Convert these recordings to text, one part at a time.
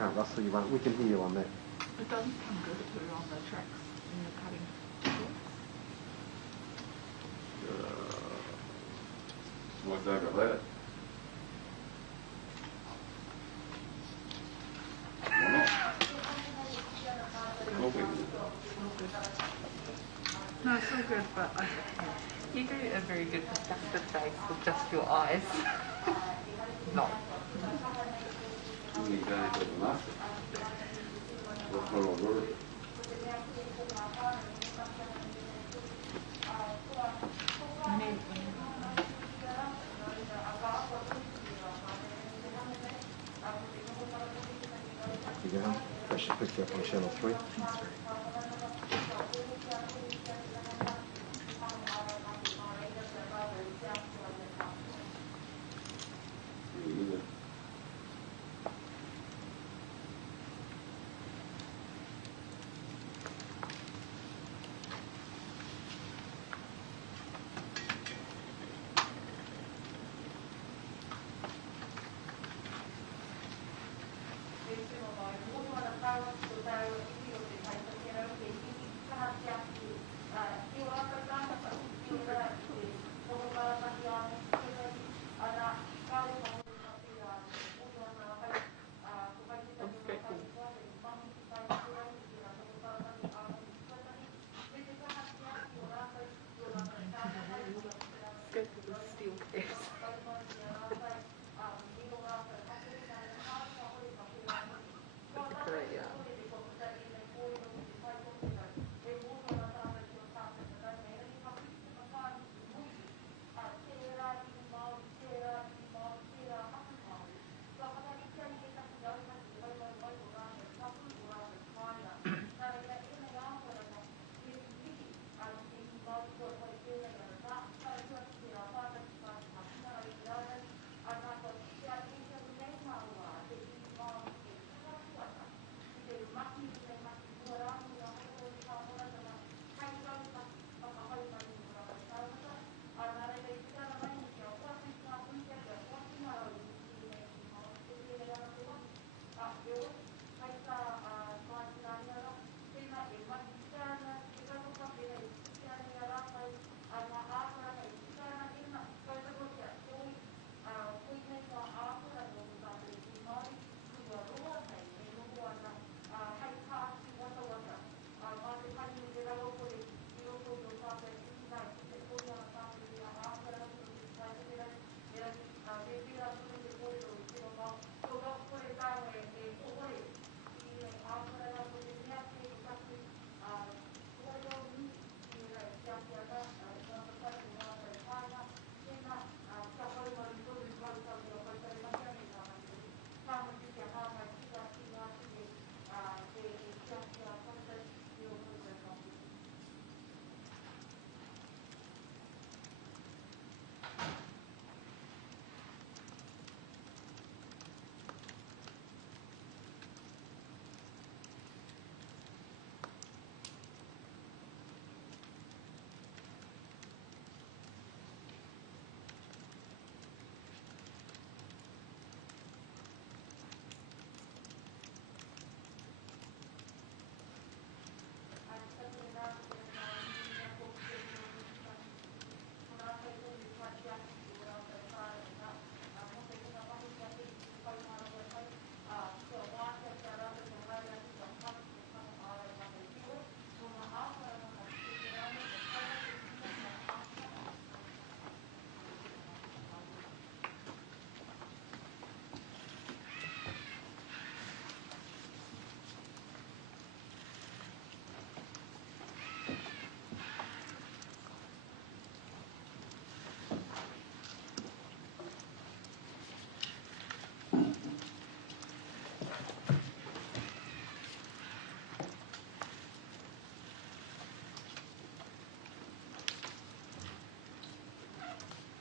can't, Russell. You won't. We can hear you on that. It doesn't come good if we're on the tracks when you're cutting. What's over there? No, it's all good, but you do a very good distracted face with just your eyes. No. You go home. Press your picture up on channel 3.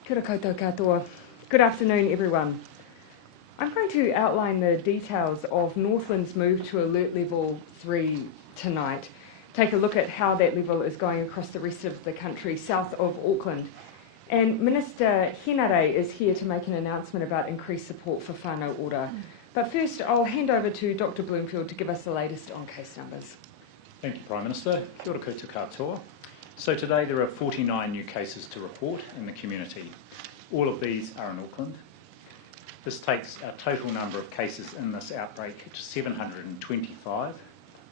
Kia ora koutou katoa. Good afternoon, everyone. I'm going to outline the details of Northland's move to Alert Level 3 tonight. Take a look at how that level is going across the rest of the country south of Auckland. And Minister Hinare is here to make an announcement about increased support for whānau ora But first, I'll hand over to Dr. Bloomfield to give us the latest on case numbers. Thank you, Prime Minister. Kia ora koutou katoa. So today there are 49 new cases to report in the community. All of these are in Auckland. This takes our total number of cases in this outbreak to 725,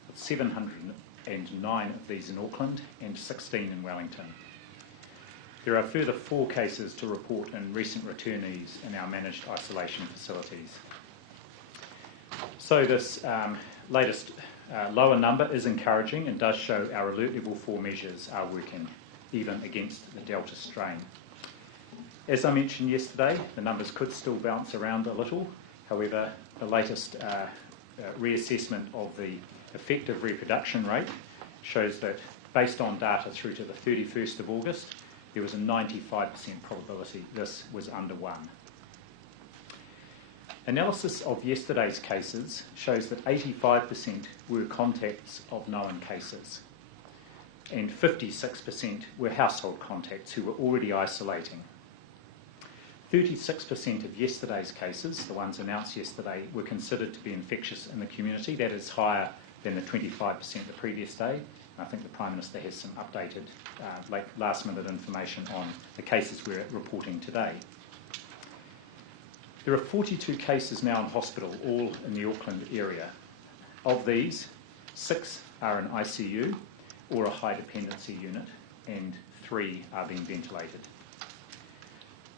with 709 of these in Auckland and 16 in Wellington. There are further 4 cases to report in recent returnees in our managed isolation facilities. So this latest lower number is encouraging and does show our alert level 4 measures are working, even against the Delta strain. As I mentioned yesterday, the numbers could still bounce around a little. However, the latest reassessment of the effective reproduction rate shows that, based on data through to the 31st of August, there was a 95% probability this was under 1. Analysis of yesterday's cases shows that 85% were contacts of known cases, and 56% were household contacts who were already isolating. 36% of yesterday's cases, the ones announced yesterday, were considered to be infectious in the community. That is higher than the 25% the previous day. I think the Prime Minister has some updated last-minute information on the cases we're reporting today. There are 42 cases now in hospital, all in the Auckland area. Of these, 6 are in ICU or a high dependency unit, and 3 are being ventilated.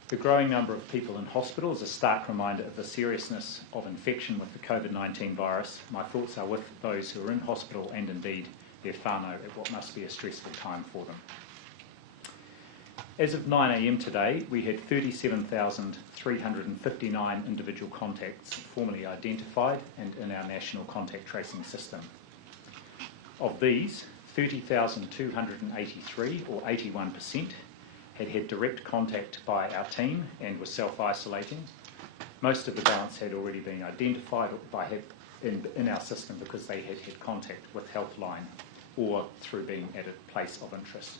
The growing number of people in hospital is a stark reminder of the seriousness of infection with the COVID-19 virus. My thoughts are with those who are in hospital and indeed their whānau at what must be a stressful time for them. As of 9 a.m. today, we had 37,359 individual contacts formally identified and in our national contact tracing system. Of these, 30,283, or 81%, had direct contact by our team and were self-isolating. Most of the balance had already been identified in our system because they had had contact with Helpline or through being at a place of interest.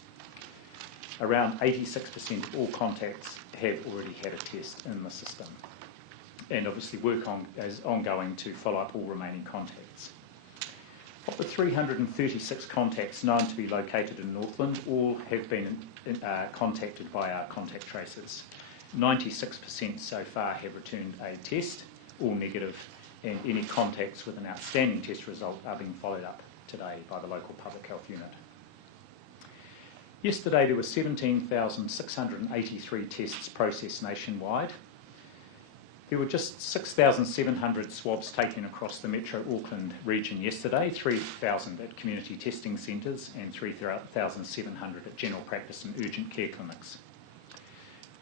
Around 86% of all contacts have already had a test in the system, and obviously work is ongoing to follow up all remaining contacts. Of the 336 contacts known to be located in Northland, all have been contacted by our contact tracers. 96% so far have returned a test, all negative, and any contacts with an outstanding test result are being followed up today by the local public health unit. Yesterday there were 17,683 tests processed nationwide. There were just 6,700 swabs taken across the Metro Auckland region yesterday, 3,000 at community testing centres and 3,700 at general practice and urgent care clinics.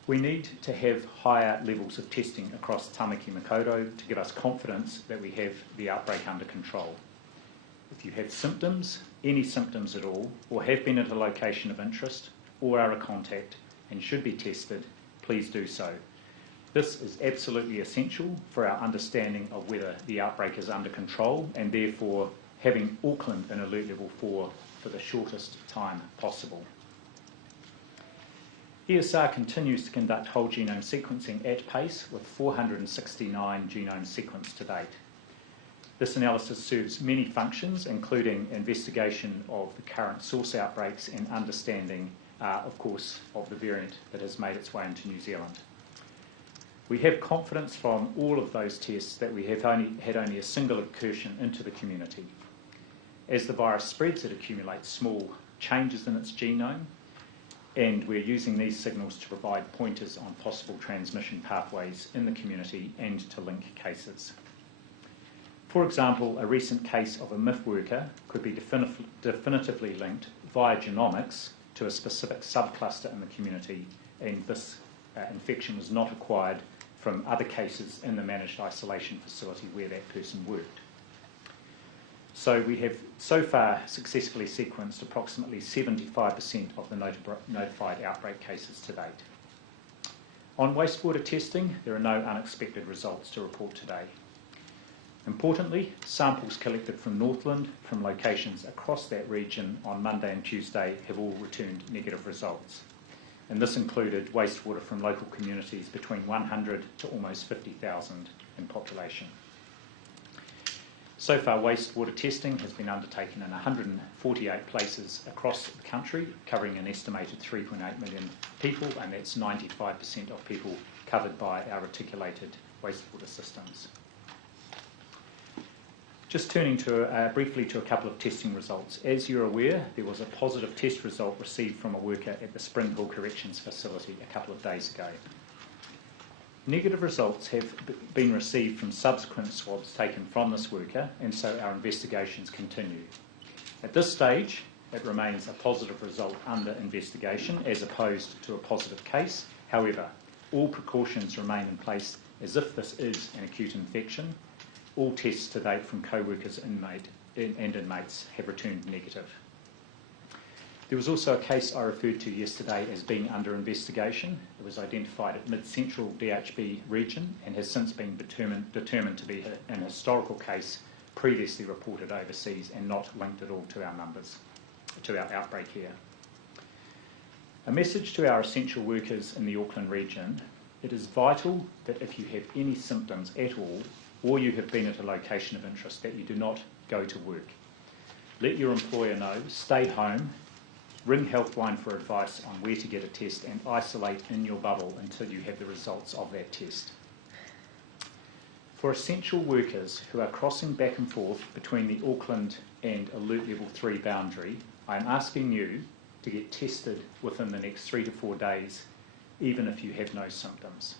We need to have higher levels of testing across Tamaki Makaurau to give us confidence that we have the outbreak under control. If you have symptoms, any symptoms at all, or have been at a location of interest, or are a contact and should be tested, please do so. This is absolutely essential for our understanding of whether the outbreak is under control and therefore having Auckland in alert level 4 for the shortest time possible. ESR continues to conduct whole genome sequencing at pace with 469 genomes sequenced to date. This analysis serves many functions, including investigation of the current source outbreaks and understanding, of course, of the variant that has made its way into New Zealand. We have confidence from all of those tests that we have had only a single incursion into the community. As the virus spreads, it accumulates small changes in its genome, and we're using these signals to provide pointers on possible transmission pathways in the community and to link cases. For example, a recent case of a MIF worker could be definitively linked via genomics to a specific subcluster in the community, and this infection was not acquired from other cases in the managed isolation facility where that person worked. So we have so far successfully sequenced approximately 75% of the notified outbreak cases to date. On wastewater testing, there are no unexpected results to report today. Importantly, samples collected from Northland from locations across that region on Monday and Tuesday have all returned negative results. And this included wastewater from local communities between 100 to almost 50,000 in population. So far, wastewater testing has been undertaken in 148 places across the country, covering an estimated 3.8 million people, and that's 95% of people covered by our reticulated wastewater systems. Just turning briefly to a couple of testing results. As you're aware, there was a positive test result received from a worker at the Spring Hill Corrections Facility a couple of days ago. Negative results have been received from subsequent swabs taken from this worker, and so our investigations continue. At this stage, it remains a positive result under investigation as opposed to a positive case. However, all precautions remain in place as if this is an acute infection. All tests to date from co-workers and inmates have returned negative. There was also a case I referred to yesterday as being under investigation. It was identified at Mid-Central DHB region and has since been determined to be an historical case previously reported overseas and not linked at all to our numbers, to our outbreak here. A message to our essential workers in the Auckland region: it is vital that if you have any symptoms at all, or you have been at a location of interest, that you do not go to work. Let your employer know, stay home, ring Helpline for advice on where to get a test, and isolate in your bubble until you have the results of that test. For essential workers who are crossing back and forth between the Auckland and Alert Level 3 boundary, I am asking you to get tested within the next 3 to 4 days, even if you have no symptoms.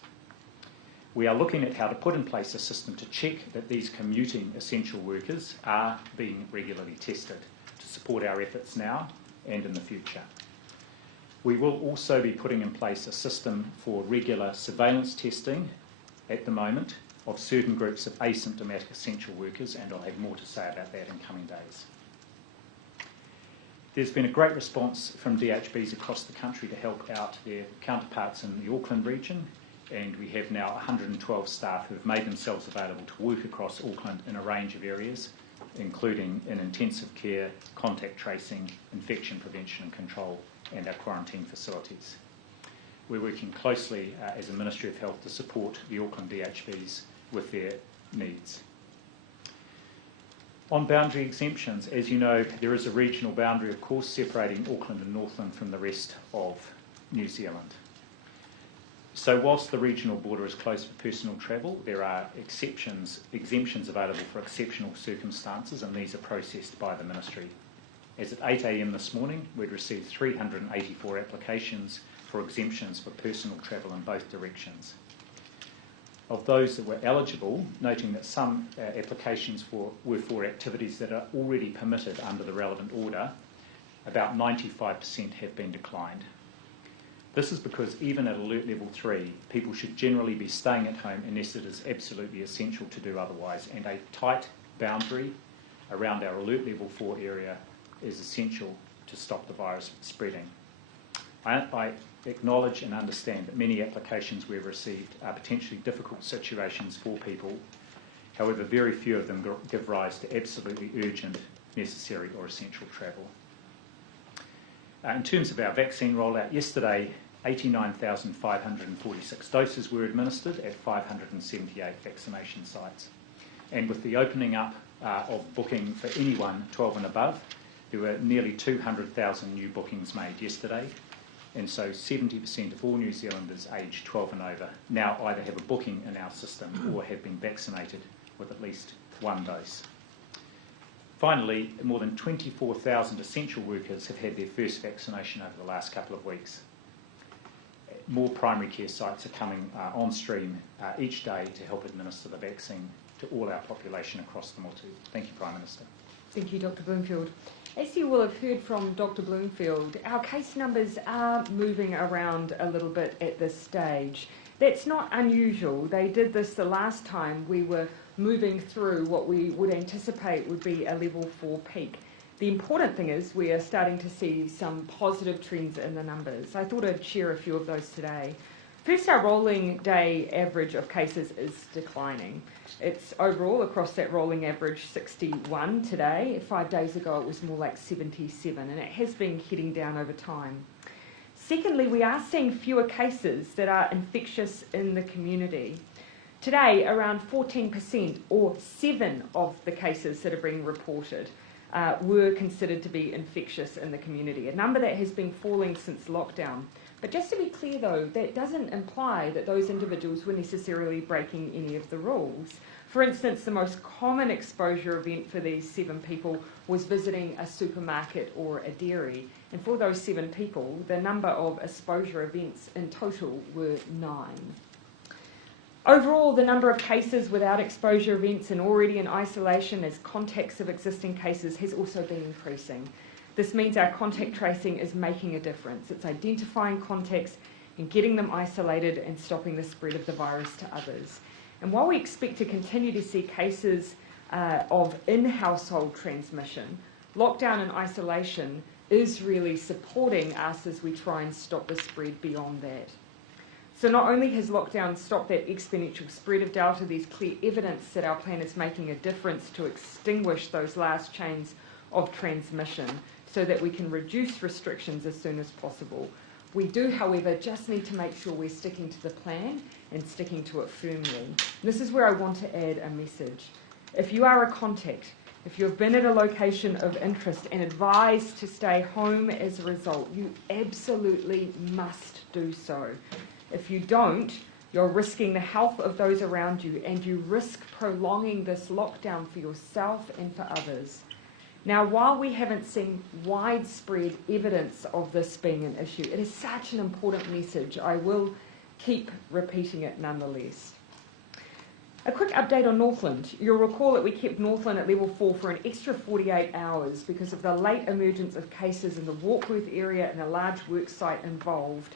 We are looking at how to put in place a system to check that these commuting essential workers are being regularly tested to support our efforts now and in the future. We will also be putting in place a system for regular surveillance testing at the moment of certain groups of asymptomatic essential workers, and I'll have more to say about that in coming days. There's been a great response from DHBs across the country to help out their counterparts in the Auckland region, and we have now 112 staff who have made themselves available to work across Auckland in a range of areas, including in intensive care, contact tracing, infection prevention and control, and our quarantine facilities. We're working closely as a Ministry of Health to support the Auckland DHBs with their needs. On boundary exemptions, as you know, there is a regional boundary, of course, separating Auckland and Northland from the rest of New Zealand. So whilst the regional border is closed for personal travel, there are exemptions available for exceptional circumstances, and these are processed by the Ministry. As at 8 a.m. this morning, we'd received 384 applications for exemptions for personal travel in both directions. Of those that were eligible, noting that some applications were for activities that are already permitted under the relevant order, about 95% have been declined. This is because even at Alert Level 3, people should generally be staying at home unless it is absolutely essential to do otherwise, and a tight boundary around our Alert Level 4 area is essential to stop the virus spreading. I acknowledge and understand that many applications we've received are potentially difficult situations for people. However, very few of them give rise to absolutely urgent, necessary or essential travel. In terms of our vaccine rollout, yesterday 89,546 doses were administered at 578 vaccination sites. And with the opening up of booking for anyone 12 and above, there were nearly 200,000 new bookings made yesterday. And so 70% of all New Zealanders aged 12 and over now either have a booking in our system or have been vaccinated with at least one dose. Finally, more than 24,000 essential workers have had their first vaccination over the last couple of weeks. More primary care sites are coming on stream each day to help administer the vaccine to all our population across the Motu. Thank you, Prime Minister. Thank you, Dr. Bloomfield. As you will have heard from Dr. Bloomfield, our case numbers are moving around a little bit at this stage. That's not unusual. They did this the last time we were moving through what we would anticipate would be a level 4 peak. The important thing is we are starting to see some positive trends in the numbers. I thought I'd share a few of those today. First, our rolling day average of cases is declining. It's overall across that rolling average 61 today. 5 days ago it was more like 77, and it has been heading down over time. Secondly, we are seeing fewer cases that are infectious in the community. Today, around 14%, or 7 of the cases that are being reported, were considered to be infectious in the community, a number that has been falling since lockdown. But just to be clear though, that doesn't imply that those individuals were necessarily breaking any of the rules. For instance, the most common exposure event for these 7 people was visiting a supermarket or a dairy. And for those 7 people, the number of exposure events in total were 9. Overall, the number of cases without exposure events and already in isolation as contacts of existing cases has also been increasing. This means our contact tracing is making a difference. It's identifying contacts and getting them isolated and stopping the spread of the virus to others. And while we expect to continue to see cases of in-household transmission, lockdown and isolation is really supporting us as we try and stop the spread beyond that. So not only has lockdown stopped that exponential spread of Delta, there's clear evidence that our plan is making a difference to extinguish those last chains of transmission so that we can reduce restrictions as soon as possible. We do, however, just need to make sure we're sticking to the plan and sticking to it firmly. This is where I want to add a message. If you are a contact, if you've been at a location of interest and advised to stay home as a result, you absolutely must do so. If you don't, you're risking the health of those around you, and you risk prolonging this lockdown for yourself and for others. Now, while we haven't seen widespread evidence of this being an issue, it is such an important message. I will keep repeating it nonetheless. A quick update on Northland. You'll recall that we kept Northland at level 4 for an extra 48 hours because of the late emergence of cases in the Warkworth area and a large work site involved,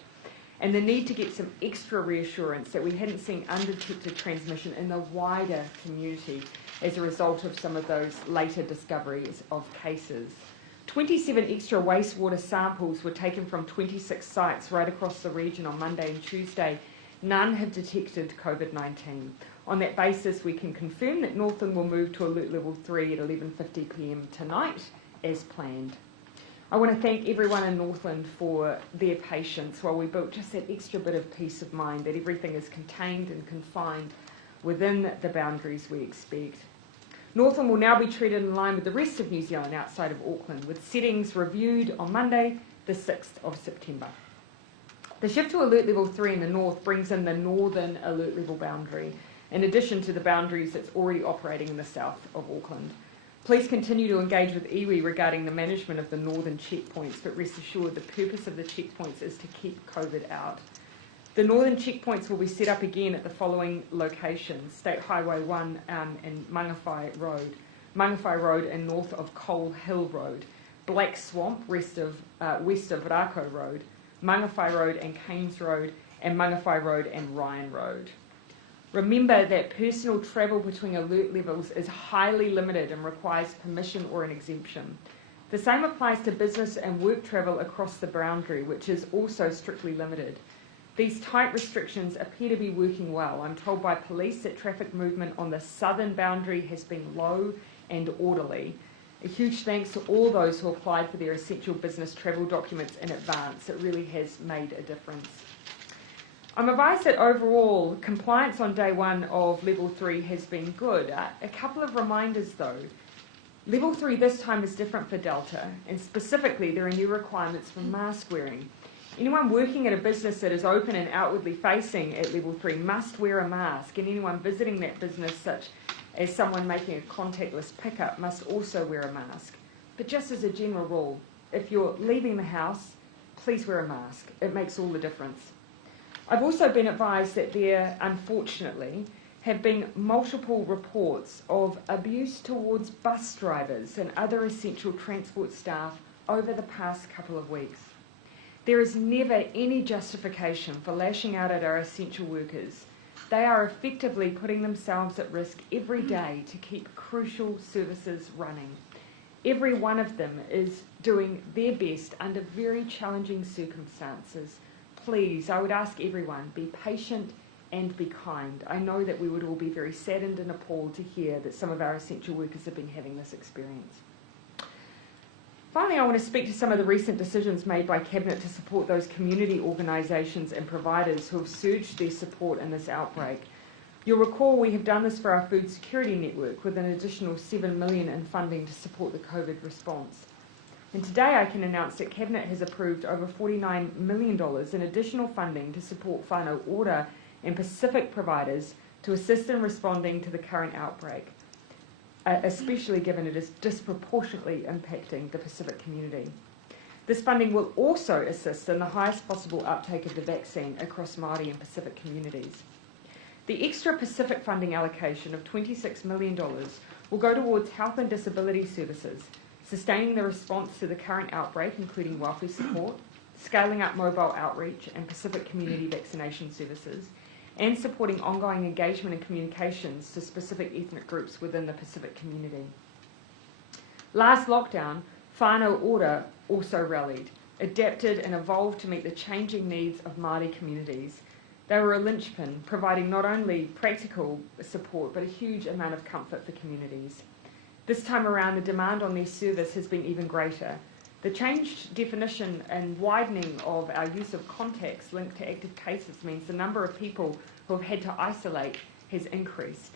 and the need to get some extra reassurance that we hadn't seen undetected transmission in the wider community as a result of some of those later discoveries of cases. 27 extra wastewater samples were taken from 26 sites right across the region on Monday and Tuesday. None have detected COVID-19. On that basis, we can confirm that Northland will move to alert level 3 at 11:50 p.m. tonight as planned. I want to thank everyone in Northland for their patience while we built just that extra bit of peace of mind that everything is contained and confined within the boundaries we expect. Northland will now be treated in line with the rest of New Zealand outside of Auckland, with settings reviewed on Monday, the 6th of September. The shift to alert level 3 in the north brings in the northern alert level boundary, in addition to the boundaries that's already operating in the south of Auckland. Please continue to engage with iwi regarding the management of the northern checkpoints, but rest assured the purpose of the checkpoints is to keep COVID out. The northern checkpoints will be set up again at the following locations: State Highway 1 and Mangawhai Road and north of Coal Hill Road, Black Swamp west of Rako Road, Mangawhai Road and Keynes Road, and Mangawhai Road and Ryan Road. Remember that personal travel between alert levels is highly limited and requires permission or an exemption. The same applies to business and work travel across the boundary, which is also strictly limited. These tight restrictions appear to be working well. I'm told by police that traffic movement on the southern boundary has been low and orderly. A huge thanks to all those who applied for their essential business travel documents in advance. It really has made a difference. I'm advised that overall compliance on day 1 of level 3 has been good. A couple of reminders though. Level 3 this time is different for Delta, and specifically there are new requirements for mask wearing. Anyone working at a business that is open and outwardly facing at level 3 must wear a mask, and anyone visiting that business, such as someone making a contactless pickup, must also wear a mask. But just as a general rule, if you're leaving the house, please wear a mask. It makes all the difference. I've also been advised that there, unfortunately, have been multiple reports of abuse towards bus drivers and other essential transport staff over the past couple of weeks. There is never any justification for lashing out at our essential workers. They are effectively putting themselves at risk every day to keep crucial services running. Every one of them is doing their best under very challenging circumstances. Please, I would ask everyone, be patient and be kind. I know that we would all be very saddened and appalled to hear that some of our essential workers have been having this experience. Finally, I want to speak to some of the recent decisions made by Cabinet to support those community organisations and providers who have surged their support in this outbreak. You'll recall we have done this for our food security network with an additional $7 million in funding to support the COVID response. And today I can announce that Cabinet has approved over $49 million in additional funding to support whānau ora and Pacific providers to assist in responding to the current outbreak, especially given it is disproportionately impacting the Pacific community. This funding will also assist in the highest possible uptake of the vaccine across Māori and Pacific communities. The extra Pacific funding allocation of $26 million will go towards health and disability services, sustaining the response to the current outbreak, including welfare support, scaling up mobile outreach and Pacific community vaccination services, and supporting ongoing engagement and communications to specific ethnic groups within the Pacific community. Last lockdown, whānau ora also rallied, adapted and evolved to meet the changing needs of Māori communities. They were a linchpin, providing not only practical support but a huge amount of comfort for communities. This time around, the demand on their service has been even greater. The changed definition and widening of our use of contacts linked to active cases means the number of people who have had to isolate has increased.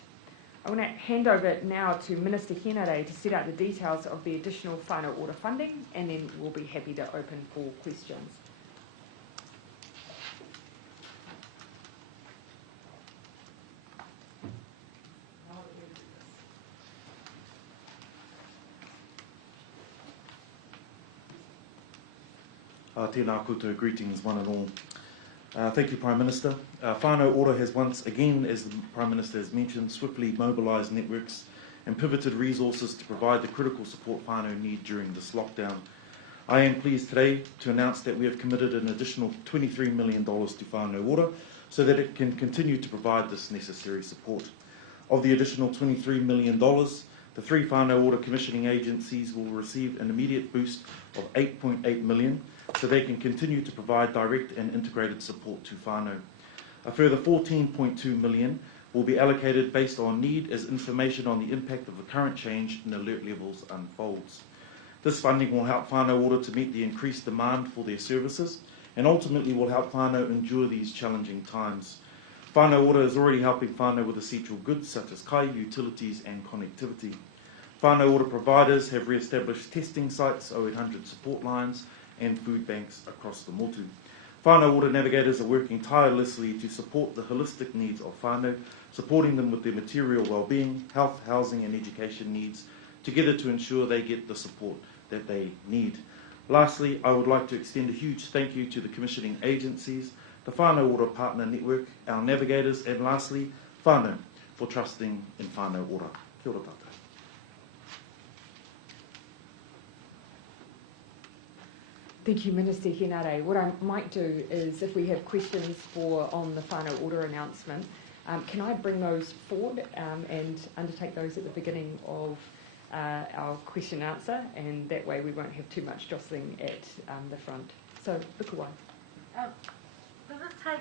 I want to hand over now to Minister Henare to set out the details of the additional whānau ora funding, and then we'll be happy to open for questions. Tēnā koutou, greetings one and all. Thank you, Prime Minister. Whānau ora has once again, as the Prime Minister has mentioned, swiftly mobilised networks and pivoted resources to provide the critical support whānau need during this lockdown. I am pleased today to announce that we have committed an additional $23 million to whānau ora so that it can continue to provide this necessary support. Of the additional $23 million, the 3 whānau ora commissioning agencies will receive an immediate boost of $8.8 million so they can continue to provide direct and integrated support to whānau. A further $14.2 million will be allocated based on need as information on the impact of the current change in alert levels unfolds. This funding will help whānau ora to meet the increased demand for their services and ultimately will help whānau endure these challenging times. Whānau ora is already helping whānau with essential goods such as kai, utilities and connectivity. Whānau ora providers have re-established testing sites, 0800 support lines and food banks across the motu. Whānau ora navigators are working tirelessly to support the holistic needs of whānau, supporting them with their material well-being, health, housing and education needs, together to ensure they get the support that they need. Lastly, I would like to extend a huge thank you to the commissioning agencies, the Whānau Ora Partner Network, our navigators, and lastly, whānau, for trusting in whānau ora. Kia ora tātou. Thank you, Minister Henare. What I might do is, if we have questions on the whānau ora announcement, can I bring those forward and undertake those at the beginning of our question and answer, and that way we won't have too much jostling at the front. So, Lukuwai. Does it take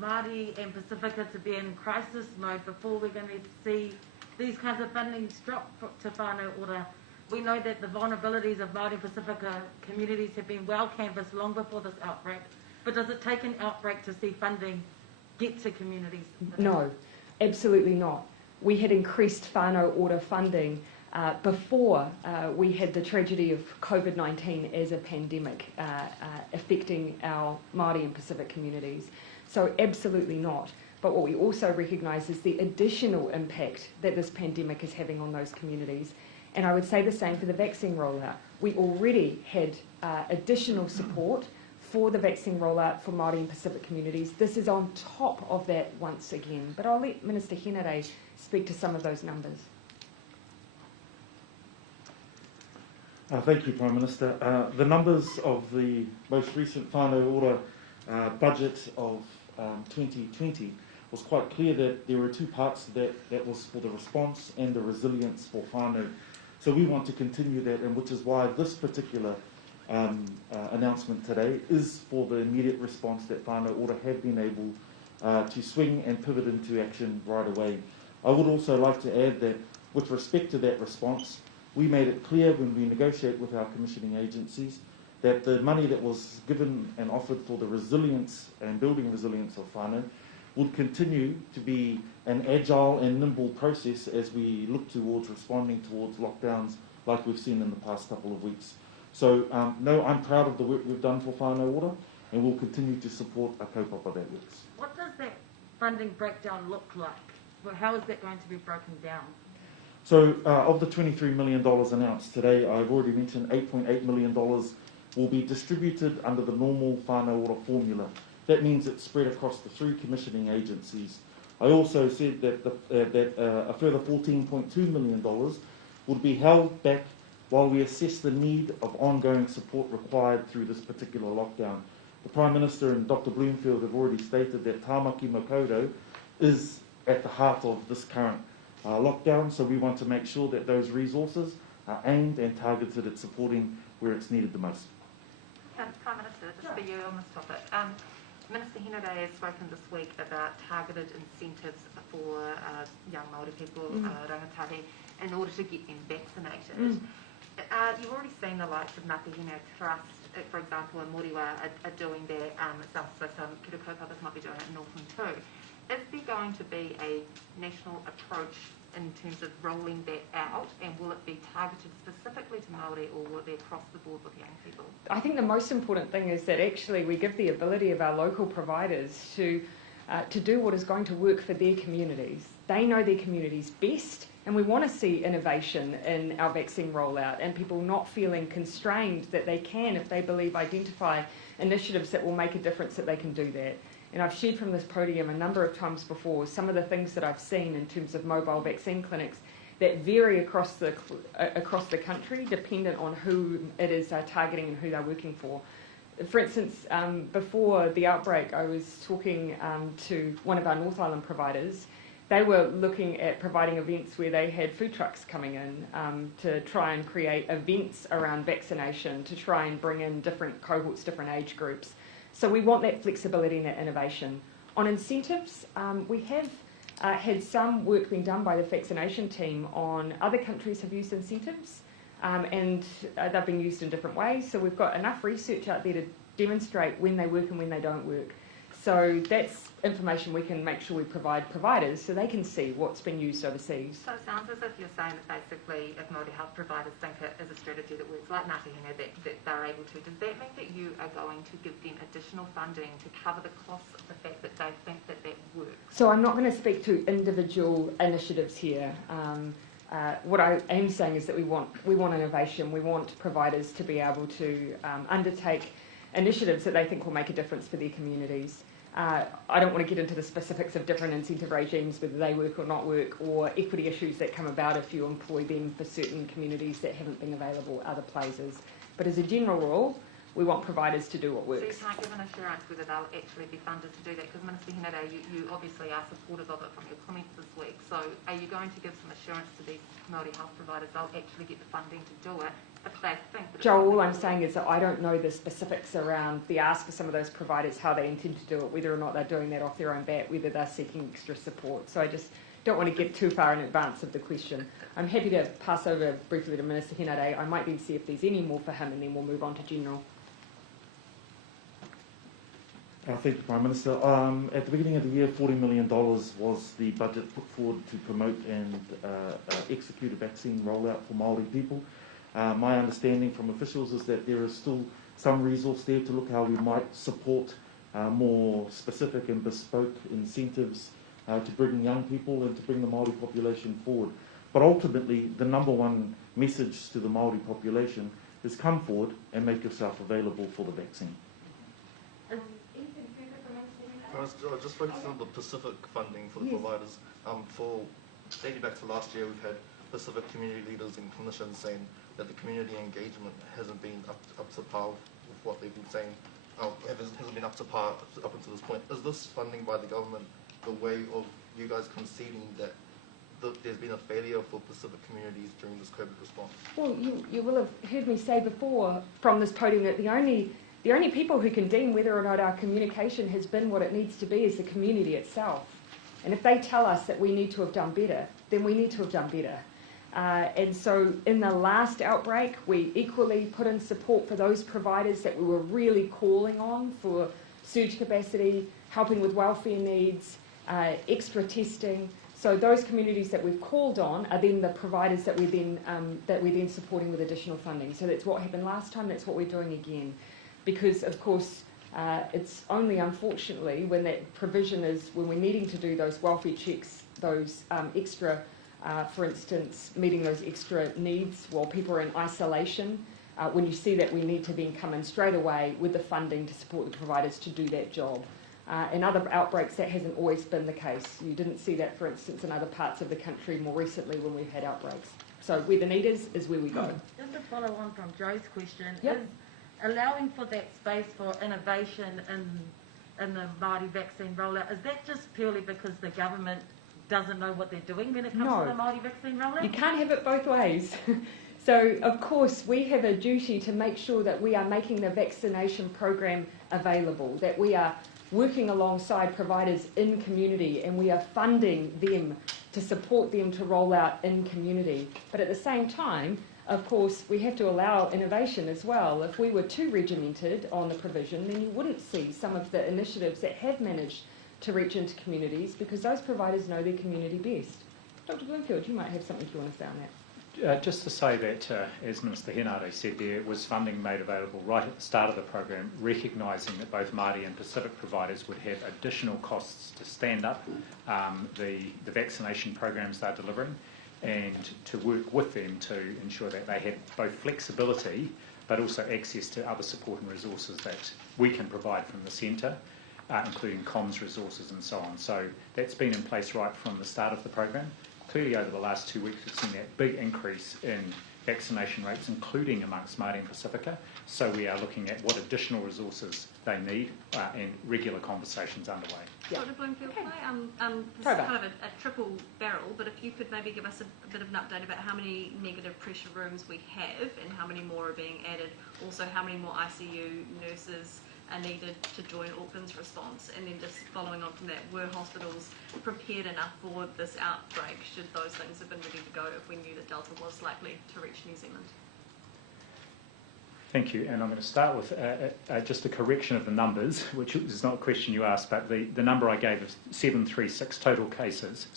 Māori and Pacifica to be in crisis mode before we're going to see these kinds of fundings drop to whānau ora? We know that the vulnerabilities of Māori and Pacifica communities have been well canvassed long before this outbreak, but does it take an outbreak to see funding get to communities? No, absolutely not. We had increased whānau ora funding before we had the tragedy of COVID-19 as a pandemic affecting our Māori and Pacific communities. So absolutely not. But what we also recognise is the additional impact that this pandemic is having on those communities. And I would say the same for the vaccine rollout. We already had additional support for the vaccine rollout for Māori and Pacific communities. This is on top of that once again. But I'll let Minister Henare speak to some of those numbers. Thank you, Prime Minister. The numbers of the most recent whānau ora budget of 2020 was quite clear that there were 2 parts to that. That was for the response and the resilience for whānau. So we want to continue that, and which is why this particular announcement today is for the immediate response that whānau ora have been able to swing and pivot into action right away. I would also like to add that with respect to that response, we made it clear when we negotiate with our commissioning agencies that the money that was given and offered for the resilience and building resilience of whānau would continue to be an agile and nimble process as we look towards responding towards lockdowns like we've seen in the past couple of weeks. So, no, I'm proud of the work we've done for whānau ora, and we'll continue to support a kaupapa that works. What does that funding breakdown look like? Well, how is that going to be broken down? So, of the $23 million announced today, I've already mentioned $8.8 million will be distributed under the normal whānau ora formula. That means it's spread across the 3 commissioning agencies. I also said that, a further $14.2 million would be held back while we assess the need of ongoing support required through this particular lockdown. The Prime Minister and Dr. Bloomfield have already stated that Tāmaki Makaurau is at the heart of this current lockdown, so we want to make sure that those resources are aimed and targeted at supporting where it's needed the most. Prime Minister, just for you on this topic. Minister Hinare has spoken this week about targeted incentives for young Māori people, rangatahi, in order to get them vaccinated. You've already seen the likes of Ngāti Hinare Trust, for example, in Moriwa are doing that. So some kura kaupapas might be doing it in Northland too. Is there going to be a national approach in terms of rolling that out, and will it be targeted specifically to Māori, or will it be across the board with young people? I think the most important thing is that actually we give the ability of our local providers to do what is going to work for their communities. They know their communities best, and we want to see innovation in our vaccine rollout and people not feeling constrained that they can, if they believe, identify initiatives that will make a difference, that they can do that. And I've shared from this podium a number of times before some of the things that I've seen in terms of mobile vaccine clinics that vary across the country, dependent on who it is they're targeting and who they're working for. For instance, before the outbreak, I was talking to one of our North Island providers. They were looking at providing events where they had food trucks coming in to try and create events around vaccination, to try and bring in different cohorts, different age groups. So we want that flexibility and that innovation. On incentives, we have had some work being done by the vaccination team on other countries have used incentives, and they've been used in different ways. So we've got enough research out there to demonstrate when they work and when they don't work. So that's information we can make sure we provide providers so they can see what's been used overseas. So it sounds as if you're saying that basically if Māori health providers think it is a strategy that works, like Ngāti Hinga, that they're able to, does that mean that you are going to give them additional funding to cover the costs of the fact that they think that that works? So I'm not going to speak to individual initiatives here. What I am saying is that we want innovation. We want providers to be able to undertake initiatives that they think will make a difference for their communities. I don't want to get into the specifics of different incentive regimes, whether they work or not work, or equity issues that come about if you employ them for certain communities that haven't been available other places. But as a general rule, we want providers to do what works. So you can't give an assurance whether they'll actually be funded to do that, because Minister Hinare, you obviously are supportive of it from your comments this week. So are you going to give some assurance to these Māori health providers they'll actually get the funding to do it if they think that Joel, all I'm saying is that I don't know the specifics around the ask for some of those providers, how they intend to do it, whether or not they're doing that off their own bat, whether they're seeking extra support. So I just don't want to get too far in advance of the question. I'm happy to pass over briefly to Minister Hinare. I might then see if there's any more for him, and then we'll move on to general. Thank you, Prime Minister. At the beginning of the year, $40 million was the budget put forward to promote and execute a vaccine rollout for Māori people. My understanding from officials is that there is still some resource there to look how we might support more specific and bespoke incentives to bring young people and to bring the Māori population forward. But ultimately, the number one message to the Māori population is come forward and make yourself available for the vaccine. Just focusing on the Pacific funding for the providers. Dating back to last year, we've had Pacific community leaders and clinicians saying that the community engagement hasn't been up to par with what they've been saying. Hasn't been up to par up until this point. Is this funding by the government the way of you guys conceding that there's been a failure for Pacific communities during this COVID response? Well, you will have heard me say before from this podium that the only people who can deem whether or not our communication has been what it needs to be is the community itself. And if they tell us that we need to have done better, then we need to have done better. And so in the last outbreak, we equally put in support for those providers that we were really calling on for surge capacity, helping with welfare needs, extra testing. So those communities that we've called on are then the providers that we're then supporting with additional funding. So that's what happened last time, that's what we're doing again. Because, of course, it's only unfortunately when that provision is, when we're needing to do those welfare checks, those extra, for instance, meeting those extra needs while people are in isolation, when you see that we need to then come in straight away with the funding to support the providers to do that job. In other outbreaks, that hasn't always been the case. You didn't see that, for instance, in other parts of the country more recently when we've had outbreaks. So where the need is where we go. Just to follow on from Joe's question, Yep. is allowing for that space for innovation in the Māori vaccine rollout, is that just purely because the government doesn't know what they're doing when it comes No. to the Māori vaccine rollout? You can't have it both ways. So, of course, we have a duty to make sure that we are making the vaccination program available, that we are working alongside providers in community and we are funding them to support them to roll out in community. But at the same time, of course, we have to allow innovation as well. If we were too regimented on the provision, then you wouldn't see some of the initiatives that have managed to reach into communities because those providers know their community best. Dr. Bloomfield, you might have something you want to say on that. Just to say that, as Minister Henare said, there was funding made available right at the start of the program, recognising that both Māori and Pacific providers would have additional costs to stand up the vaccination programs they're delivering and to work with them to ensure that they have both flexibility but also access to other support and resources that we can provide from the centre, including comms resources and so on. So that's been in place right from the start of the program. Clearly, over the last 2 weeks, we've seen that big increase in vaccination rates, including amongst Māori and Pacifica. So we are looking at what additional resources they need and regular conversations underway. Yeah. Dr. Bloomfield, Okay. can I, this is Sorry, kind of a triple barrel, but if you could maybe give us a bit of an update about how many negative pressure rooms we have and how many more are being added, also how many more ICU nurses are needed to join Auckland's response, and then just following on from that, were hospitals prepared enough for this outbreak should those things have been ready to go if we knew that Delta was likely to reach New Zealand? Thank you, and I'm going to start with just a correction of the numbers, which is not a question you asked, but the number I gave of 736 total cases,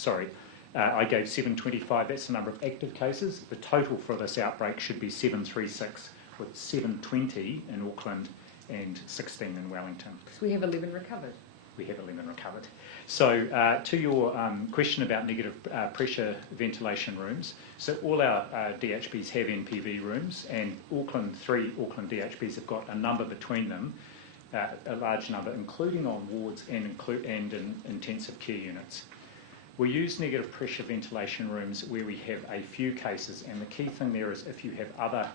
I gave 725, that's the number of active cases. The total for this outbreak should be 736, with 720 in Auckland and 16 in Wellington. Because we have 11 recovered. We have 11 recovered. So to your question about negative pressure ventilation rooms, so all our DHBs have NPV rooms, and three Auckland DHBs have got a number between them, a large number, including on wards and in intensive care units. We use negative pressure ventilation rooms where we have a few cases, and the key thing there is if you have other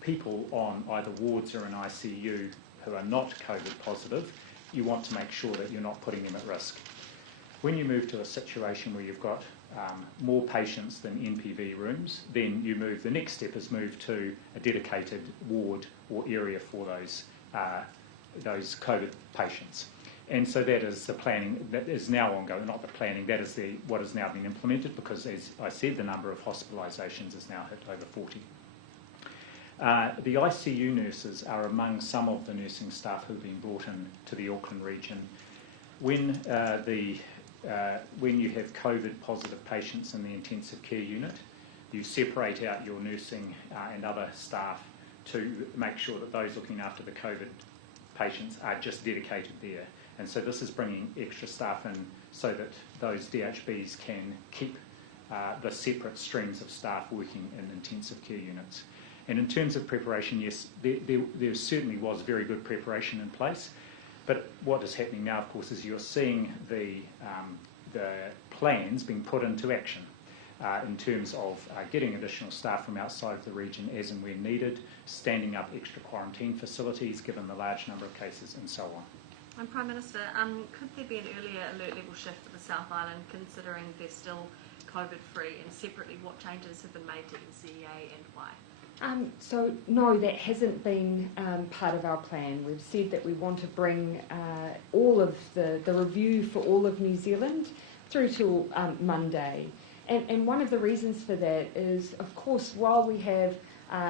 people on either wards or in ICU who are not COVID positive, you want to make sure that you're not putting them at risk. When you move to a situation where you've got more patients than NPV rooms, then the next step is move to a dedicated ward or area for those COVID patients. And so that is the planning that is now ongoing, not the planning, that is what has now been implemented because, as I said, the number of hospitalisations has now hit over 40. The ICU nurses are among some of the nursing staff who have been brought in to the Auckland region. When you have COVID positive patients in the intensive care unit, you separate out your nursing and other staff to make sure that those looking after the COVID patients are just dedicated there. And so this is bringing extra staff in so that those DHBs can keep the separate streams of staff working in intensive care units. And in terms of preparation, yes, there certainly was very good preparation in place. But what is happening now, of course, is you're seeing the plans being put into action in terms of getting additional staff from outside of the region as and when needed, standing up extra quarantine facilities given the large number of cases, and so on. And Prime Minister, could there be an earlier alert level shift for the South Island, considering they're still COVID-free, and separately, what changes have been made to NCEA and why? So no, that hasn't been part of our plan. We've said that we want to bring all of the review for all of New Zealand through to Monday. And one of the reasons for that is, of course, while we have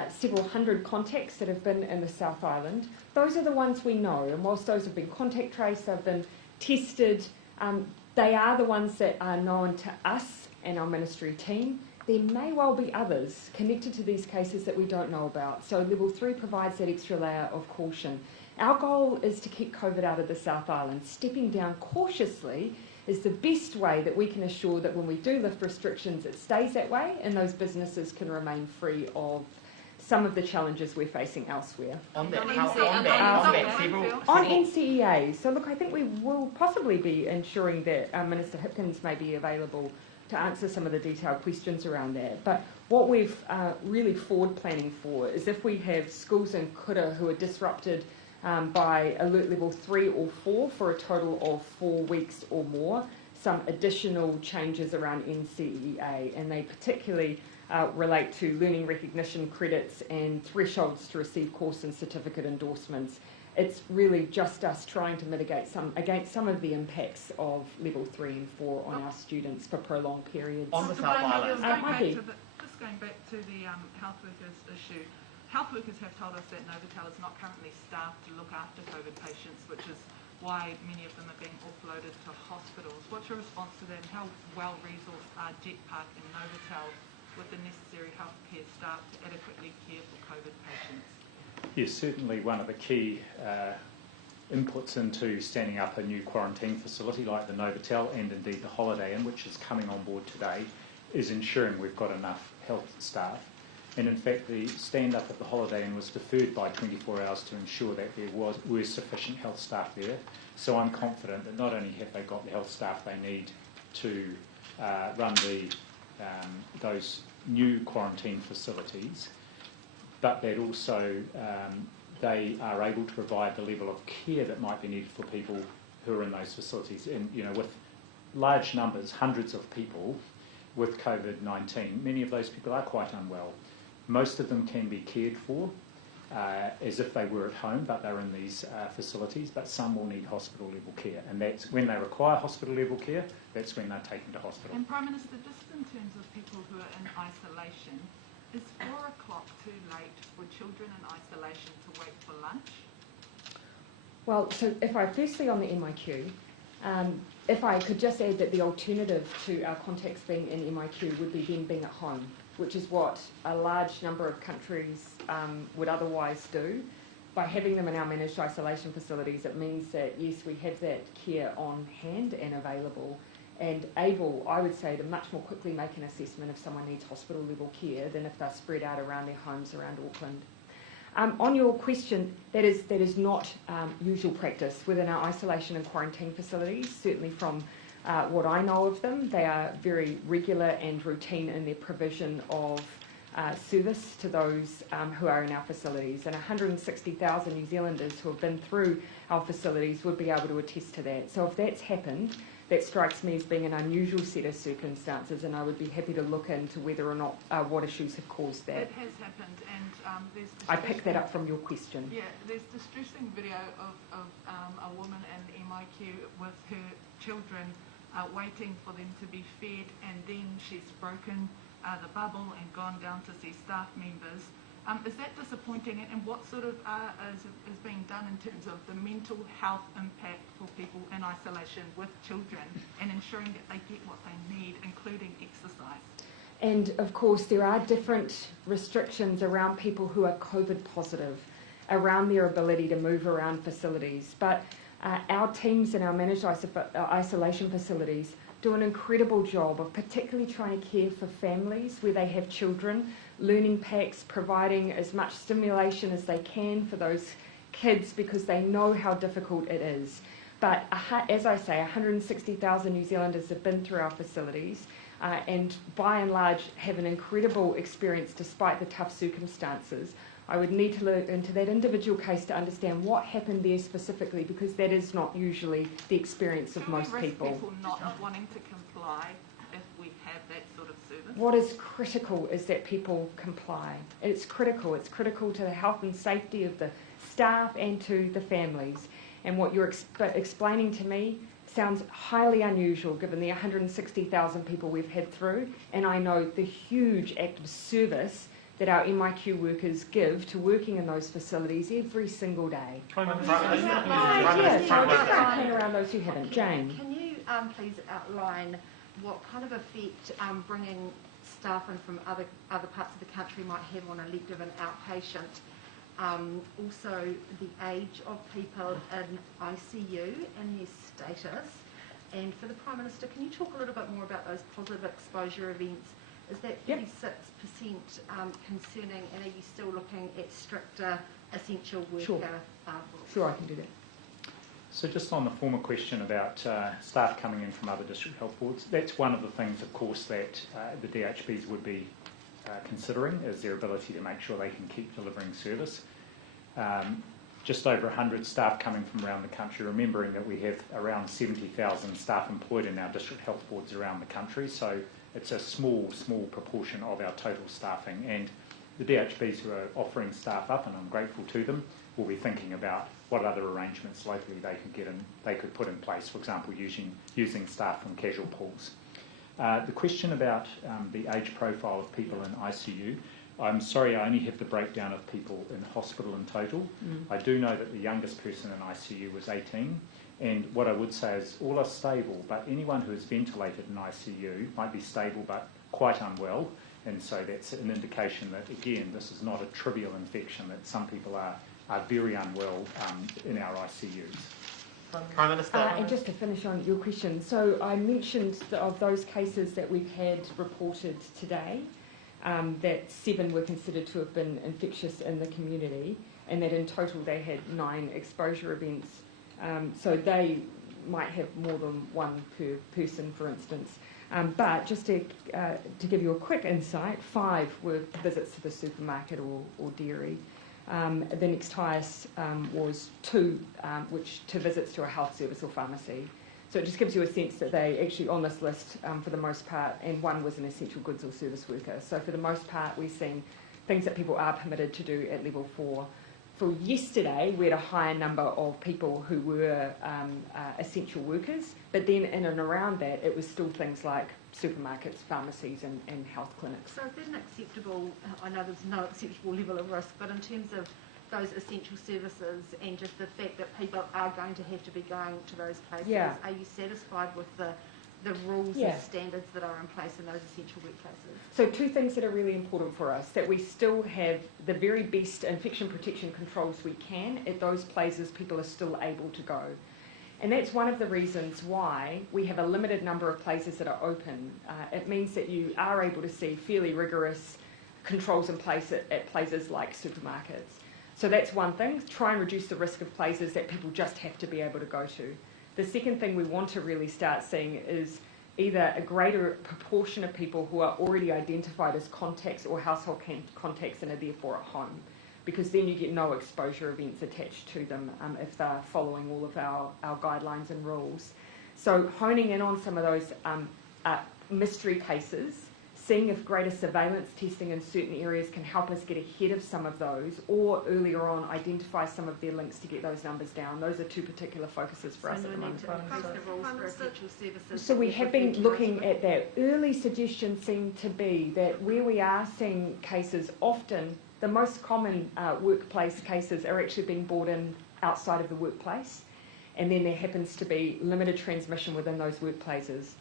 several hundred contacts that have been in the South Island, those are the ones we know. And whilst those have been contact traced, they've been tested, They are the ones that are known to us and our ministry team. There may well be others connected to these cases that we don't know about. So level 3 provides that extra layer of caution. Our goal is to keep COVID out of the South Island. Stepping down cautiously is the best way that we can assure that when we do lift restrictions, it stays that way and those businesses can remain free of some of the challenges we're facing elsewhere. On that, Bloomfield. On NCEA, so look, I think we will possibly be ensuring that Minister Hipkins may be available to answer some of the detailed questions around that. But what we've really forward planning for is if we have schools in Kura who are disrupted by alert level 3 or 4 for a total of 4 weeks or more, some additional changes around NCEA, and they particularly relate to learning recognition credits and thresholds to receive course and certificate endorsements. It's really just us trying to mitigate against some of the impacts of level 3 and 4 on our students for prolonged periods. On the South Island. Just going back to the health workers issue, health workers have told us that Novotel is not currently staffed to look after COVID patients, which is why many of them are being offloaded to hospitals. What's your response to that, and how well resourced are Jet Park and Novotel with the necessary healthcare staff to adequately care for COVID patients? Yes, certainly one of the key inputs into standing up a new quarantine facility like the Novotel and indeed the Holiday Inn, which is coming on board today, is ensuring we've got enough health staff. And in fact, the stand-up at the Holiday Inn was deferred by 24 hours to ensure that there were sufficient health staff there. So I'm confident that not only have they got the health staff they need to run those new quarantine facilities, but that also they are able to provide the level of care that might be needed for people who are in those facilities. And with large numbers, hundreds of people with COVID-19, many of those people are quite unwell. Most of them can be cared for as if they were at home, but they're in these facilities, but some will need hospital level care. And that's when they require hospital level care, that's when they're taken to hospital. And Prime Minister, just in terms of people who are in isolation, is 4 o'clock too late for children in isolation to wait for lunch? Well, so firstly on the MIQ, if I could just add that the alternative to our contacts being in MIQ would be them being at home, which is what a large number of countries would otherwise do. By having them in our managed isolation facilities, it means that, yes, we have that care on hand and available and able, I would say, to much more quickly make an assessment if someone needs hospital level care than if they're spread out around their homes around Auckland. On your question, that is not usual practice within our isolation and quarantine facilities. Certainly from what I know of them, they are very regular and routine in their provision of service to those who are in our facilities. And 160,000 New Zealanders who have been through our facilities would be able to attest to that. So if that's happened, that strikes me as being an unusual set of circumstances, and I would be happy to look into whether or not what issues have caused that. It has happened, and there's... I picked that up from your question. Yeah, there's distressing video of a woman in MIQ with her children waiting for them to be fed, and then she's broken the bubble and gone down to see staff members. Is that disappointing, and what sort of is being done in terms of the mental health impact for people in isolation with children and ensuring that they get what they need, including exercise? And of course there are different restrictions around people who are COVID positive, around their ability to move around facilities. But our teams in our managed isolation facilities do an incredible job of particularly trying to care for families where they have children, learning packs, providing as much stimulation as they can for those kids because they know how difficult it is. But as I say, 160,000 New Zealanders have been through our facilities and by and large have an incredible experience despite the tough circumstances. I would need to look into that individual case to understand what happened there specifically, because that is not usually the experience of most people. People not wanting to comply if we have that sort of service? What is critical is that people comply. It's critical. It's critical to the health and safety of the staff and to the families. And what you're explaining to me sounds highly unusual given the 160,000 people we've had through, and I know the huge act of service that our MIQ workers give to working in those facilities every single day. Prime Yes, I'll just plan around those who haven't. Jane. Can you please outline what kind of effect bringing staff in from other parts of the country might have on elective and outpatient? Also, the age of people in ICU and their status. And for the Prime Minister, can you talk a little bit more about those positive exposure events? Is that 36% concerning, and are you still looking at stricter essential worker rules? Sure, I can do that. So just on the former question about staff coming in from other district health boards, that's one of the things, of course, that the DHBs would be considering, is their ability to make sure they can keep delivering service. Just over 100 staff coming from around the country, remembering that we have around 70,000 staff employed in our district health boards around the country, so it's a small proportion of our total staffing. And the DHBs who are offering staff up, and I'm grateful to them, will be thinking about what other arrangements locally they could put in place, for example, using staff from casual pools. The question about the age profile of people in ICU, I'm sorry, I only have the breakdown of people in hospital in total. I do know that the youngest person in ICU was 18, and what I would say is all are stable, but anyone who is ventilated in ICU might be stable but quite unwell, and so that's an indication that, again, this is not a trivial infection, that some people are very unwell in our ICUs. Prime Minister. And just to finish on your question, so I mentioned of those cases that we've had reported today, that 7 were considered to have been infectious in the community, and that in total they had 9 exposure events. So they might have more than one per person, for instance. But just to give you a quick insight, 5 were visits to the supermarket or dairy. The next highest was 2 visits to a health service or pharmacy. So it just gives you a sense that they actually, on this list, for the most part, and 1 was an essential goods or service worker. So for the most part, we've seen things that people are permitted to do at level 4. For yesterday, we had a higher number of people who were essential workers, but then in and around that, it was still things like supermarkets, pharmacies, and health clinics. So is that an acceptable, I know there's no acceptable level of risk, but in terms of those essential services and just the fact that people are going to have to be going to those places, are you satisfied with the rules and standards that are in place in those essential workplaces? So 2 things that are really important for us, that we still have the very best infection protection controls we can at those places people are still able to go. And that's one of the reasons why we have a limited number of places that are open. It means that you are able to see fairly rigorous controls in place at places like supermarkets. So that's one thing, try and reduce the risk of places that people just have to be able to go to. The second thing we want to really start seeing is either a greater proportion of people who are already identified as contacts or household contacts and are therefore at home, because then you get no exposure events attached to them if they're following all of our guidelines and rules. So honing in on some of those mystery cases, seeing if greater surveillance testing in certain areas can help us get ahead of some of those, or earlier on identify some of their links to get those numbers down. Those are 2 particular focuses for us at the moment. So we have been looking at that. Early suggestions seem to be that where we are seeing cases, often the most common workplace cases are actually being brought in outside of the workplace, and then there happens to be limited transmission within those workplaces.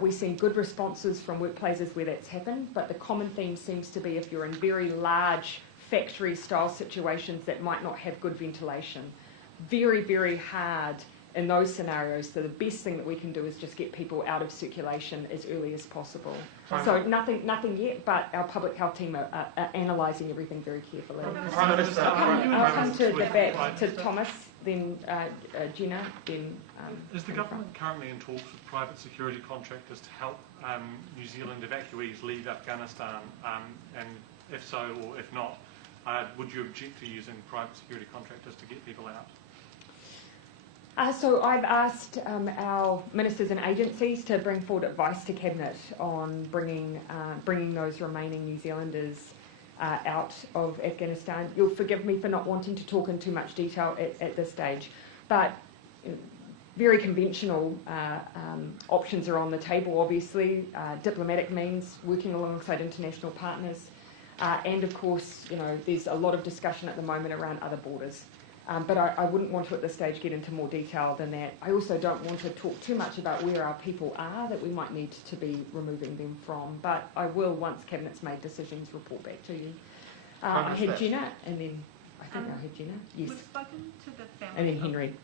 We've seen good responses from workplaces where that's happened, but the common theme seems to be if you're in very large factory-style situations that might not have good ventilation. Very, very hard in those scenarios. So the best thing that we can do is just get people out of circulation as early as possible. So nothing yet, but our public health team are analysing everything very carefully. Prime Minister. I'll come to the back to Thomas, then Jenna, then... Is the government currently in talks with private security contractors to help New Zealand evacuees leave Afghanistan? And if so, or if not, would you object to using private security contractors to get people out? So I've asked our ministers and agencies to bring forward advice to Cabinet on bringing those remaining New Zealanders out of Afghanistan. You'll forgive me for not wanting to talk in too much detail at this stage, but very conventional options are on the table, obviously. Diplomatic means, working alongside international partners, and of course, there's a lot of discussion at the moment around other borders. But I wouldn't want to at this stage get into more detail than that. I also don't want to talk too much about where our people are that we might need to be removing them from. But I will, once Cabinet's made decisions, report back to you. I had Jenna, and then I think I had Jenna. Yes. We've spoken to the family. And then Henry.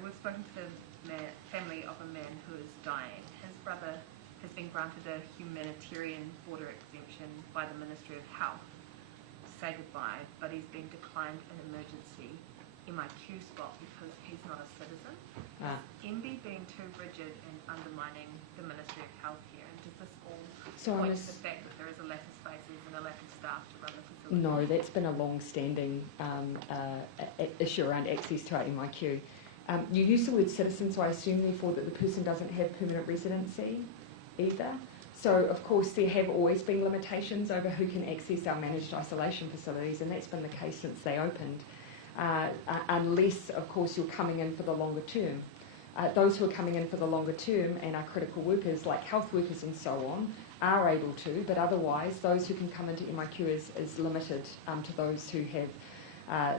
We've spoken to the family of a man who is dying. His brother has been granted a humanitarian border exemption by the Ministry of Health to say goodbye, but he's been declined an emergency MIQ spot because he's not a citizen. MB being too rigid and undermining the Ministry of Health here, and does this all point to the fact that there is a lack of spaces and a lack of staff to run the facility? No, that's been a long-standing issue around access to our MIQ. You use the word citizen, so I assume therefore that the person doesn't have permanent residency either. So of course there have always been limitations over who can access our managed isolation facilities, and that's been the case since they opened, unless of course you're coming in for the longer term. Those who are coming in for the longer term and are critical workers like health workers and so on are able to, but otherwise those who can come into MIQ is limited to those who have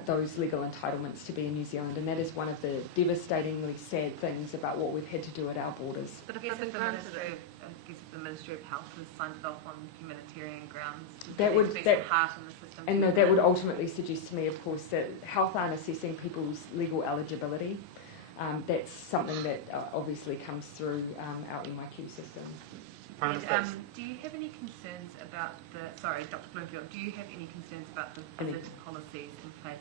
those legal entitlements to be in New Zealand, and that is one of the devastatingly sad things about what we've had to do at our borders. But if the Ministry of Health has signed it off on humanitarian grounds, that would heart in the system. And no, that would ultimately suggest to me, of course, that health aren't assessing people's legal eligibility. That's something that obviously comes through our MIQ system. Do you have any concerns about Dr. Bloomfield, do you have any concerns about the visitor policies in place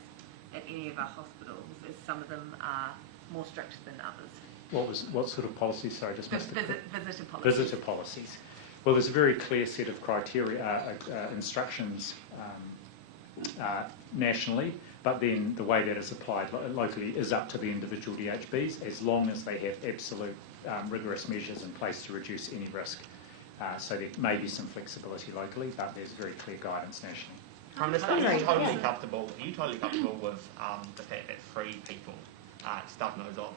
at any of our hospitals, as some of them are more strict than others? What sort of policies? Sorry, just missed the visitor policies. Visitor policies. Well, there's a very clear set of criteria, instructions nationally, but then the way that is applied locally is up to the individual DHBs, as long as they have absolute rigorous measures in place to reduce any risk. So there may be some flexibility locally, but there's very clear guidance nationally. Prime Minister, are you totally comfortable with the fact that 3 people, Stubb knows of,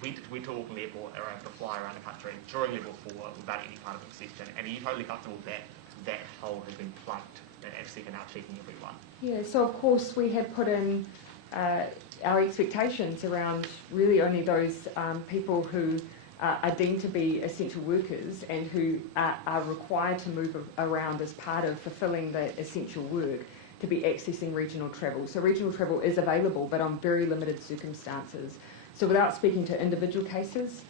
went to Auckland Airport, are able to fly around the country during level 4 without any kind of exception, and are you totally comfortable that that hole has been plugged and AFSEC are now checking everyone? Yeah, so of course we have put in our expectations around really only those people who are deemed to be essential workers and who are required to move around as part of fulfilling the essential work to be accessing regional travel. So regional travel is available, but on very limited circumstances. So without speaking to individual cases,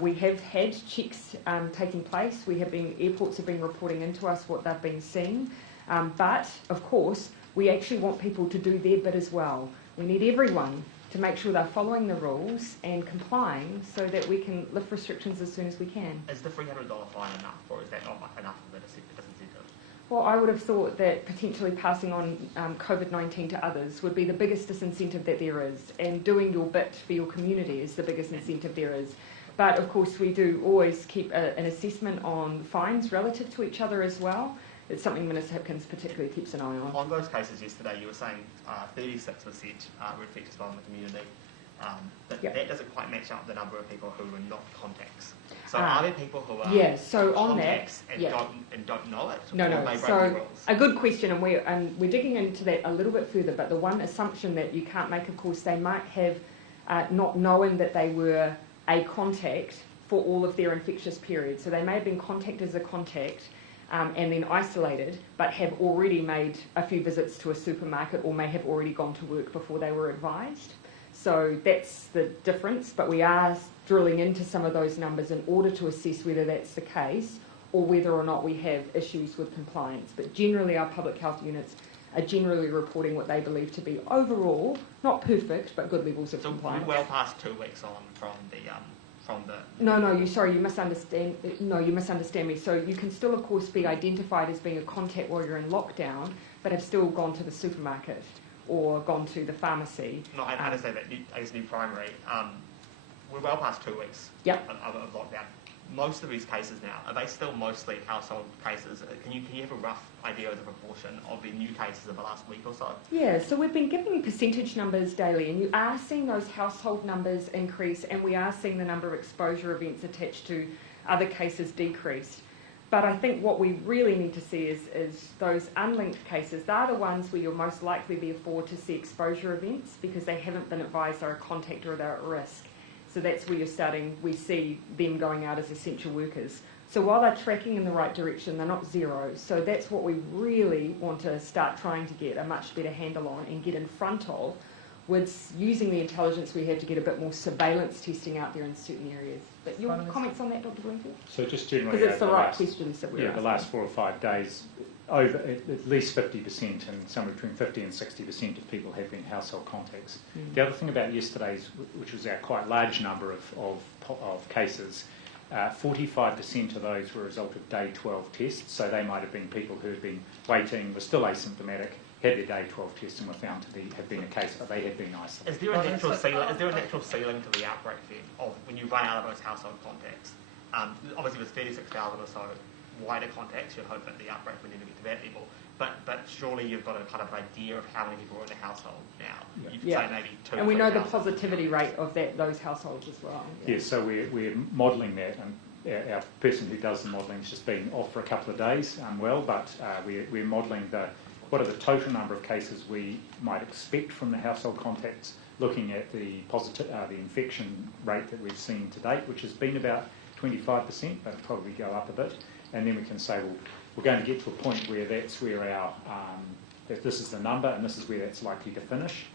we have had checks taking place. Airports have been reporting into us what they've been seeing. But, of course, we actually want people to do their bit as well. We need everyone to make sure they're following the rules and complying so that we can lift restrictions as soon as we can. Is the $300 fine enough, or is that not enough of an incentive? Well, I would have thought that potentially passing on COVID-19 to others would be the biggest disincentive that there is, and doing your bit for your community is the biggest incentive there is. But, of course, we do always keep an assessment on fines relative to each other as well. It's something Minister Hipkins particularly keeps an eye on. On those cases yesterday, you were saying 36% were infected by the community. But that doesn't quite match up the number of people who were not contacts. So are there people who are contacts and don't know it? No. So a good question, and we're digging into that a little bit further. But the one assumption that you can't make, of course, they might have not known that they were a contact for all of their infectious periods. So they may have been contacted as a contact and then isolated, but have already made a few visits to a supermarket or may have already gone to work before they were advised. So that's the difference, but we are drilling into some of those numbers in order to assess whether that's the case or whether or not we have issues with compliance. But generally our public health units are generally reporting what they believe to be overall, not perfect, but good levels of compliance. So we're well past 2 weeks on from the... No, you misunderstand. No, you misunderstand me. So you can still, of course, be identified as being a contact while you're in lockdown, but have still gone to the supermarket or gone to the pharmacy. No, I understand that. I guess new primary. We're well past 2 weeks of lockdown. Most of these cases now, are they still mostly household cases? Can you have a rough idea of the proportion of the new cases of the last week or so? Yeah, so we've been giving percentage numbers daily, and you are seeing those household numbers increase, and we are seeing the number of exposure events attached to other cases decrease. But I think what we really need to see is those unlinked cases. They're the ones where you're most likely, therefore, to see exposure events because they haven't been advised they're a contact or they're at risk. So that's where we see them going out as essential workers. So while they're tracking in the right direction, they're not zero. So that's what we really want to start trying to get a much better handle on and get in front of, with using the intelligence we have to get a bit more surveillance testing out there in certain areas. But your comments on that, Dr. Bloomfield? So just generally, Because it's the right questions that we're asking. the last 4 or 5 days, over at least 50% and somewhere between 50 and 60% of people have been household contacts. The other thing about yesterday's, which was our quite large number of cases, 45% of those were a result of day 12 tests. So they might have been people who had been waiting, were still asymptomatic, had their day 12 test and were found to have been a case, but they had been isolated. Is there a natural ceiling to the outbreak then, of when you run out of those household contacts? Obviously, there's 36,000 or so wider contacts. You'd hope that the outbreak would never get to that level. But surely you've got a kind of idea of how many people are in the household now. Yeah. You could say maybe 2,000. And we know the positivity rate of those households as well. Yes, so we're modelling that, and our person who does the modelling has just been off for a couple of days, unwell, but we're modelling what are the total number of cases we might expect from the household contacts, looking at the infection rate that we've seen to date, which has been about 25%, but it'll probably go up a bit. And then we can say, well, we're going to get to a point where that's where that this is the number and this is where that's likely to finish.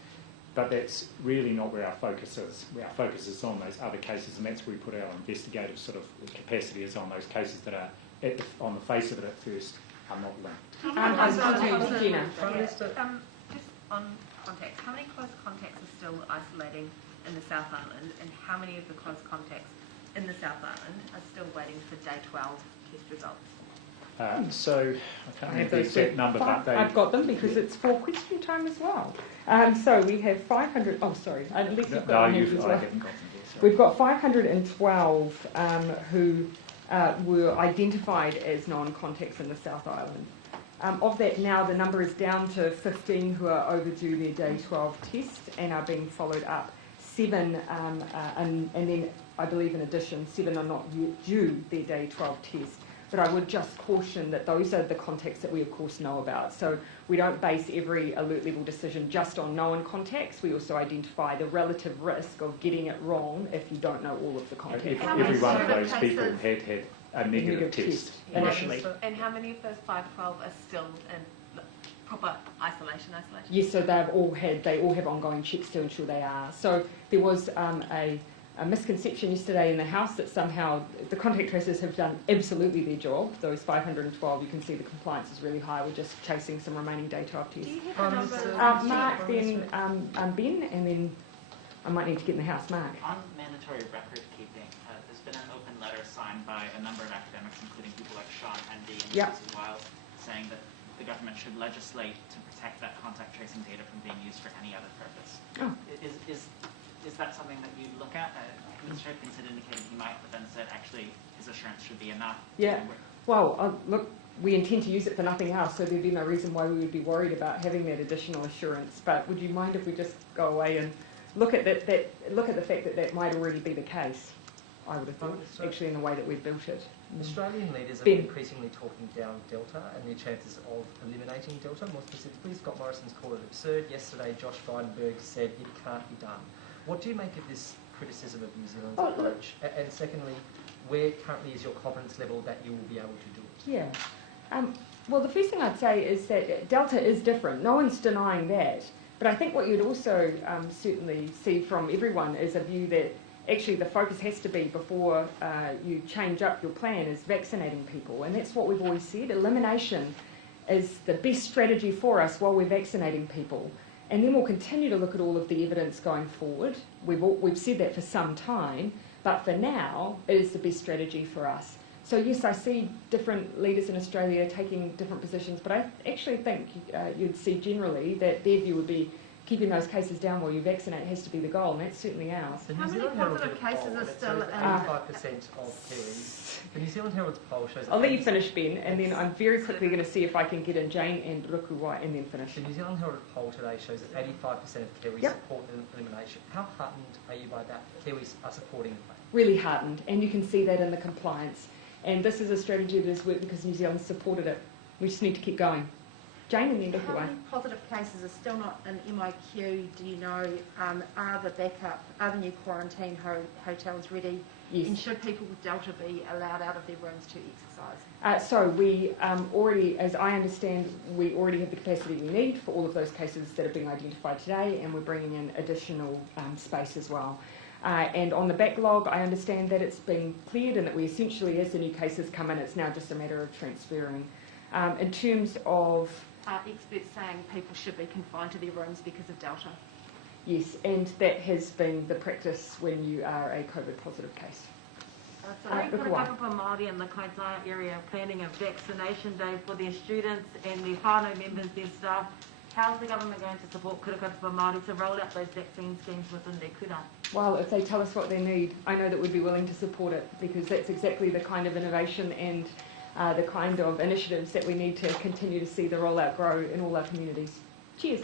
But that's really not where our focus is. Our focus is on those other cases, and that's where we put our investigative sort of capacity is on those cases that are, on the face of it at first, are not linked. Gina. Just on contacts, how many close contacts are still isolating in the South Island, and how many of the close contacts in the South Island are still waiting for day 12 test results? So I can't remember the exact number, but I've got them because it's for question time as well. So we have 500. Oh, sorry. Unless you've got them as well. I haven't got them here. We've got 512 who were identified as non-contacts in the South Island. Of that now, the number is down to 15 who are overdue their day 12 test and are being followed up. 7, and then I believe in addition, 7 are not yet due their day 12 test. But I would just caution that those are the contacts that we of course know about. So we don't base every alert level decision just on known contacts. We also identify the relative risk of getting it wrong if you don't know all of the contacts. Every one of those people had a negative test initially. And how many of those 512 are still in proper isolation? Yes, so they all have ongoing checks to ensure they are. So there was a misconception yesterday in the House that somehow the contact tracers have done absolutely their job. Those 512, you can see the compliance is really high. We're just chasing some remaining day 12 tests. Do you have a number? Mark, then Ben, and then I might need to get in the House. Mark. On mandatory record keeping, there's been an open letter signed by a number of academics, including people like Sean Hendy and Susie Wild, saying that the government should legislate to protect that contact tracing data from being used for any other purpose. Oh. Is that something that you look at? Mr. Hipkins had indicated he might, but then said actually his assurance should be enough. Yeah. Well, look, we intend to use it for nothing else, so there'd be no reason why we would be worried about having that additional assurance. But would you mind if we just go away and look at look at the fact that that might already be the case? I would have thought, actually, in the way that we've built it. Australian leaders are increasingly talking down Delta and their chances of eliminating Delta. More specifically, Scott Morrison's called it absurd. Yesterday, Josh Frydenberg said it can't be done. What do you make of this criticism of New Zealand's approach? And secondly, where currently is your confidence level that you will be able to do it? Yeah. Well, the first thing I'd say is that Delta is different. No one's denying that. But I think what you'd also certainly see from everyone is a view that actually the focus has to be, before you change up your plan, is vaccinating people. And that's what we've always said. Elimination is the best strategy for us while we're vaccinating people. And then we'll continue to look at all of the evidence going forward. We've said that for some time, but for now, it is the best strategy for us. So yes, I see different leaders in Australia taking different positions, but I actually think you'd see generally that their view would be keeping those cases down while you vaccinate has to be the goal, and that's certainly ours. How many positive cases are still in? 85% of Kiwis. The New Zealand Herald's poll shows that... I'll let you finish, Ben, and then I'm very quickly going to see if I can get in Jane and Rukuwai and then finish. The New Zealand Herald poll today shows that 85% of Kiwis support elimination. How heartened are you by that? Kiwis are supporting the plan. Really heartened, and you can see that in the compliance. And this is a strategy that has worked because New Zealand supported it. We just need to keep going. Jane and then How Bikiwai. many positive cases are still not in MIQ? Do you know, are the new quarantine hotels ready? Yes. And should people with Delta be allowed out of their rooms to exercise? So we already, as I understand, we already have the capacity we need for all of those cases that are being identified today, and we're bringing in additional space as well. And on the backlog, I understand that it's been cleared and that we essentially, as the new cases come in, it's now just a matter of transferring. In terms of... experts saying people should be confined to their rooms because of Delta. Yes, and that has been the practice when you are a COVID positive case. So we put a couple of Māori in the Kaitaia area planning a vaccination day for their students and their whānau members, their staff. How's the government going to support Kura Māori to roll out those vaccine schemes within their kura? Well, if they tell us what they need, I know that we'd be willing to support it, because that's exactly the kind of innovation and the kind of initiatives that we need to continue to see the rollout grow in all our communities. Cheers.